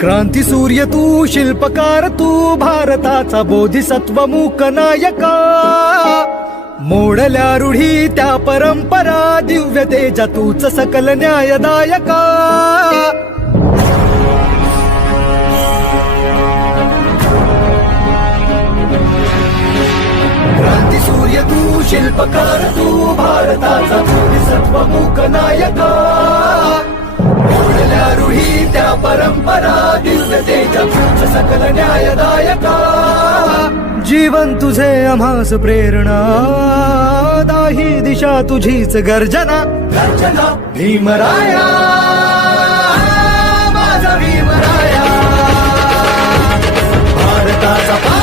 क्रांती सूर्य तू, शिल्पकार तू, भारताचा बोधिसत्व मूक नायका. मोडल्या रूढी त्या परंपरा, दिव्य तेजा तूच सकल न्यायदायका. क्रांती सूर्य तू, शिल्पकार तू, भारताचा बोधिसत्व मूक नायका. मोडल्या रूढी त्या परंपरा, दिव्य तेजा तूच सकल न्यायदायका. जीवन तुझे आम्हास प्रेरणा, दाही दिशा तुझीच गर्जना. गर्जना भीमराया, माझा भीमराया. भारताचा